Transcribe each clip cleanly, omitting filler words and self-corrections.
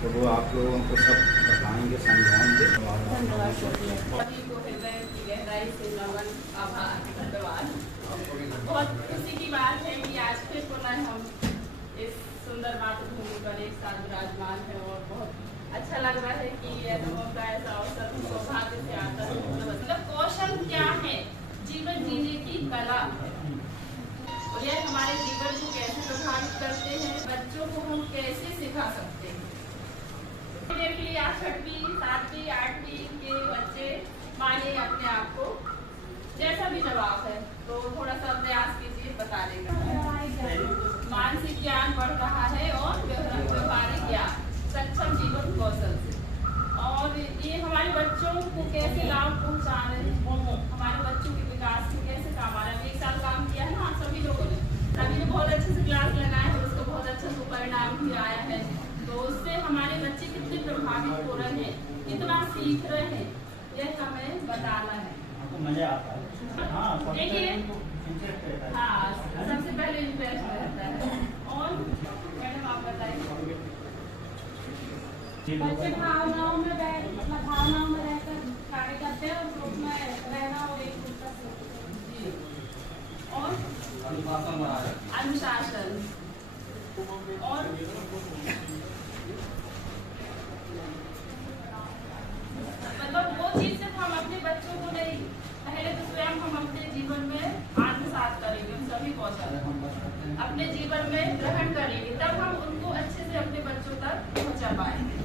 तो वो आप लोगों को सब बताएंगे, समझाएंगे। धन्यवाद सभी को हृदय की गहराई से नमन, आभार, धन्यवाद। बहुत खुशी की बात है कि आज फिर पुनः हम इस सुंदर मातृभूमि पर एक साथ विराजमान है और बहुत अच्छा लग रहा है कि अनुभव का ऐसा अवसर सौभाग्य से आता है। मतलब कौशल क्या है? जीवन जीने की कला है और यह हमारे जीवन को कैसे प्रभावित करते हैं, बच्चों को हम कैसे सिखा सकते हैं। के लिए आप 6वीं, 7वीं, 8वीं के बच्चे मानिए अपने आप को, जैसा भी जवाब है तो थोड़ा सा प्रयास कीजिए बताने का। मानसिक ज्ञान बढ़ रहा है और व्यवहारिक ज्ञान, सक्षम जीवन कौशल से। और ये हमारे बच्चों को कैसे लाभ पहुँचा रहे हैं, हमारे बच्चों के विकास में कैसे काम आ रहा है। 1 साल काम किया है ना आप सभी लोगों ने, सभी ने बहुत अच्छे से क्लास लगाए हैं, उसका बहुत अच्छा परिणाम भी आया है। तो उससे हमारे बच्चे कितने प्रभावित हो रहे हैं, कितना सीख रहे हैं, यह हमें बताना है। आपको मजा आता है? देखिए, हाँ, सबसे पहले इंटरेस्ट रहता है। और मैडम आप बताइए। बच्चे भावनाओं में रहकर कार्य करते हैं और ग्रुप में रहना और एक दूसरे से और अनुशासन और मतलब वो चीज सिर्फ हम अपने बच्चों को नहीं, पहले तो स्वयं हम अपने जीवन में आत्मसात करेंगे, हम सभी कौशल अपने जीवन में ग्रहण करेंगे, तब हम उनको अच्छे से अपने बच्चों तक पहुंचा पाएंगे।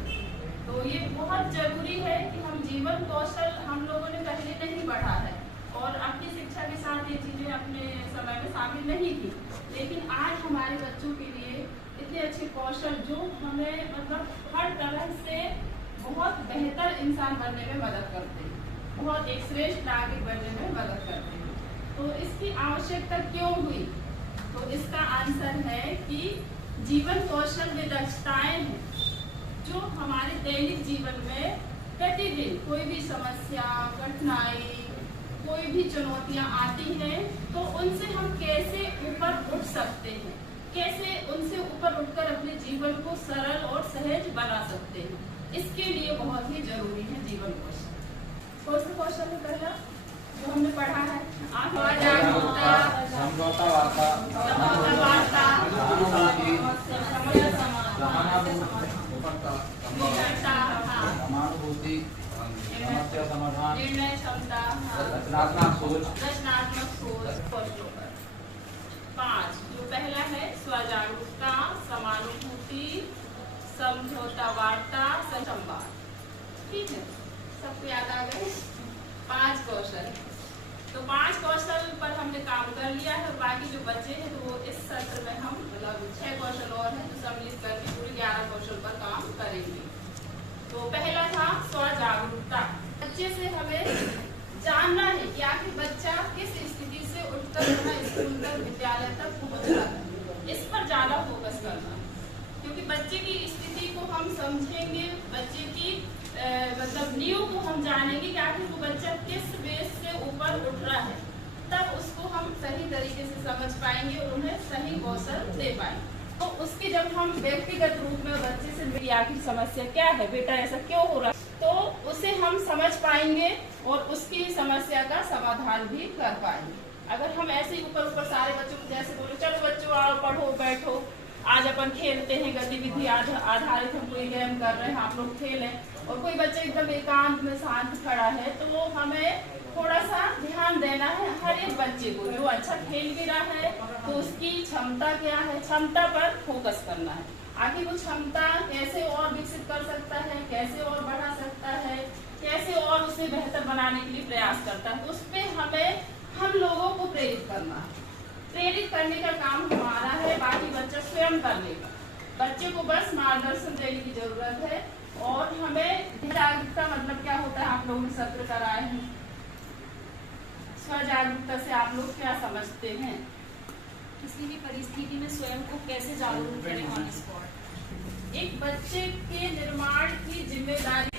तो ये बहुत जरूरी है कि हम जीवन कौशल हम लोगों ने पहले नहीं बढ़ा है और अपनी शिक्षा के साथ ये चीजें अपने समय में शामिल नहीं की, लेकिन आज हमारे बच्चों के लिए इतने अच्छे कौशल जो हमें मतलब हर तरह से बहुत बेहतर इंसान बनने में मदद करते हैं, बहुत एक श्रेष्ठ नागरिक बनने में मदद करते हैं। तो इसकी आवश्यकता क्यों हुई? तो इसका आंसर है कि जीवन कौशल वे दक्षताएं हैं जो हमारे दैनिक जीवन में प्रतिदिन कोई भी समस्या, कठिनाई, कोई भी चुनौतियां आती हैं तो उनसे हम कैसे ऊपर उठ सकते हैं, कैसे उनसे ऊपर उठकर अपने जीवन को सरल और सहज बना सकते हैं, इसके लिए बहुत ही जरूरी है जीवन कौशल। कौन सा कौशल है पहला जो हमने पढ़ा है? समानुभूति, समस्या समाधान, निर्णय क्षमता, रचनात्मक सोच। 5 जो पहला है स्वजागरूकता, समानुभूति, समझौता वार्ता, संवाद। ठीक है, सबको याद आ गए 5 कौशल। तो 5 कौशल पर हमने काम कर लिया है और बाकी जो बचे हैं तो वो इस सत्र में हम मतलब 6 कौशल और हैं तो सम्मिलित करके पूरे 11 कौशल पर काम करेंगे। तो पहला था स्वजागरूकता। बच्चे से हमें जानना है कि आखिर बच्चा किस स्थिति से उठकर स्कूल तक, विद्यालय तक पहुंच रहा है, इस पर ज्यादा फोकस करना है, क्योंकि बच्चे की स्थिति को हम समझेंगे, बच्चे की मतलब नींव को हम जानेंगे कि आखिर वो बच्चा किस बेस से ऊपर उठ रहा है, तब उसको हम सही तरीके से समझ पाएंगे और उन्हें सही कौशल दे पाएंगे। तो उसकी जब हम व्यक्तिगत रूप में बच्चे से मेरी आखिर समस्या क्या है, बेटा ऐसा क्यों हो रहा है, तो उसे हम समझ पाएंगे और उसकी समस्या का समाधान भी कर पाएंगे। अगर हम ऐसे ही ऊपर ऊपर सारे बच्चों को जैसे बोले चलो बच्चों आओ पढ़ो बैठो, आज अपन खेलते हैं, गतिविधि आधारित हम कोई गेम कर रहे हैं, आप लोग खेलें, और कोई बच्चा एकदम एकांत में शांत खड़ा है तो वो हमें थोड़ा सा ध्यान देना है हर एक बच्चे को। जो अच्छा खेल भी रहा है तो उसकी क्षमता क्या है, क्षमता पर फोकस करना है। आगे वो क्षमता कैसे और विकसित कर सकता है, कैसे और बढ़ा सकता है, कैसे और उसे बेहतर बनाने के लिए प्रयास करता है, तो उस पर हमें हम लोगों को प्रेरित करना है। प्रेरित करने का काम हमारा है, बाकी बच्चा स्वयं कर लेगा। बच्चे को बस मार्गदर्शन देने की जरूरत है। और हमें जागरूकता मतलब क्या होता है, आप लोगों ने सत्र कराए हैं, स्वजागरूकता से आप लोग क्या समझते हैं? किसी भी परिस्थिति में स्वयं को कैसे जागरूक करें ऑन स्पॉट। एक बच्चे के निर्माण की जिम्मेदारी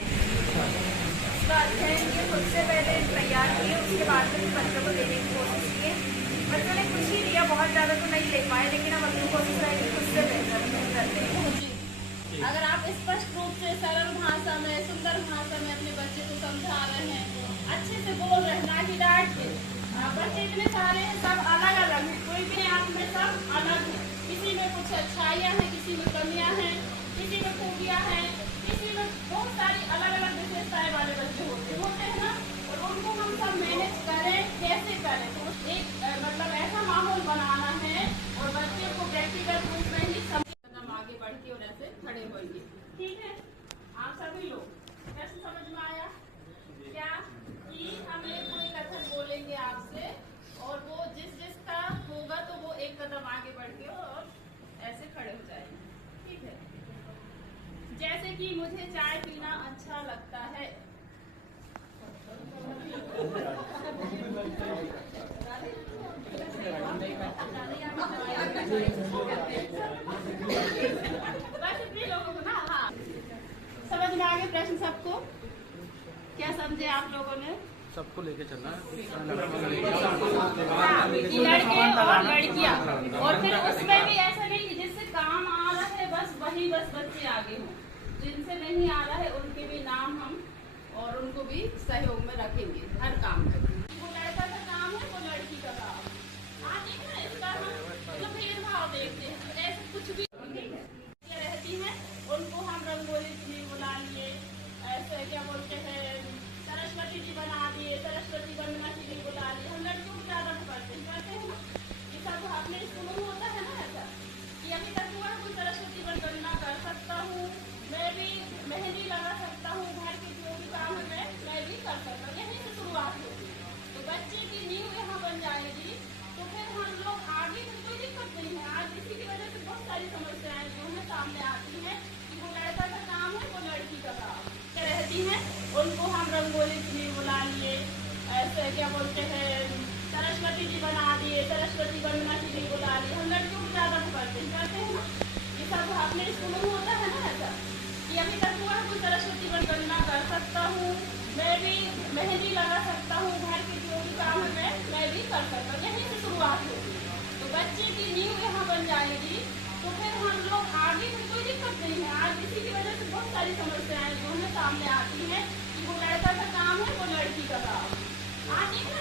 इसका अध्ययन ये खुद से पहले तैयार किए, उसके बाद में बच्चों को देने की कोशिश किए। बच्चों ने कुछ ही दिया, बहुत ज़्यादा तो नहीं ले पाए, लेकिन अब अपनी कोशिश है कि खुद से बेहतर करते हैं। अगर आप स्पष्ट रूप सरल भाषा में, सुंदर भाषा में अपने बच्चे को समझा रहे हैं, अच्छे से बोल रहे हैं, ना कि डांट के। बच्चे इतने सारे हैं, सब अलग अलग हैं, कोई भी आप में सब अलग है। किसी में कुछ अच्छाइयाँ हैं, किसी में कमियाँ हैं, किसी में खूबियाँ हैं, किसी में बहुत सारी अलग अलग विशेषताएं वाले बच्चे होते हैं ना। और उनको हम सब मैनेज करें, कैसे करें, तो एक मतलब ऐसा माहौल बनाना है और बच्चे को व्यक्तिगत रूप में ही हम आगे बढ़ के और ऐसे खड़े होंगे। ठीक है, आप सभी लोग कैसे समझ में आया क्या कि हमें कोई कथन बोलेंगे आपसे और वो जिसका होगा तो वो एक कदम आगे बढ़ के और ऐसे खड़े हो जाएंगे। ठीक है, जैसे कि मुझे चाय पीना अच्छा लगता है। बस इतने लोगों को ना, हाँ समझ में आ गए प्रश्न सबको? क्या समझे आप लोगों ने? सबको लेके चलना लड़के और लड़कियां, और फिर उसमें भी ऐसा नहीं कि जिससे काम आ रहा है बस वही बस बच्चे आगे हों, जिनसे नहीं आ रहा है उनके भी नाम हम और उनको भी सहयोग में रखेंगे हर काम में। वो लड़का का काम है, वो लड़की का काम। आगे ना इसका हम मतलब भेदभाव देखते हैं, तो ऐसे कुछ भी रहती है उनको हम रंगोली भी बुला लिए, ऐसे क्या बोलते हैं सरस्वती जी बना दिए, सरस्वती वंदना के लिए बुला लिए। हम लड़कियों को ज्यादा करते हैं ना, ये सब अपने स्कूलों में होता है ना ऐसा कि अभी तक हुआ कोई सरस्वती वंदना कर सकता हूँ, मैं भी मेहंदी लगा सकता हूँ, घर के जो भी काम है मैं भी कर सकता हूँ। यहीं से शुरुआत होती है, तो बच्चे की नींव यहाँ बन जाएगी तो फिर हम लोग आगे में कोई दिक्कत नहीं है। आज इसी की वजह से बहुत सारी समस्याएं जो है सामने आती हैं कि वो लड़का का काम है, वो लड़की का काम रहती है। उनको हम रंगोली के लिए बुला लिए, ऐसे क्या बोलते हैं सरस्वती जी बना दिए, सरस्वती वंदना के लिए बुला लिए। हम लड़कियों को ज्यादा करते हैं ना, ये सब अपने स्कूलों में होता है ना ऐसा कि अभी तक हुआ कोई सरस्वती वंदना कर सकता हूँ, मैं भी मेहंदी लगा सकता हूँ, घर के जो भी काम है मैं भी कर सकता हूँ। यहीं से शुरुआत होती है, तो बच्चे की नींव यहाँ बन जाएगी तो फिर हम लोग आगे में कोई दिक्कत नहीं है। आज इसी की वजह से बहुत सारी समस्याएं जो है सामने आती हैं कि वो लड़का का काम है, वो लड़की का काम। आगे ना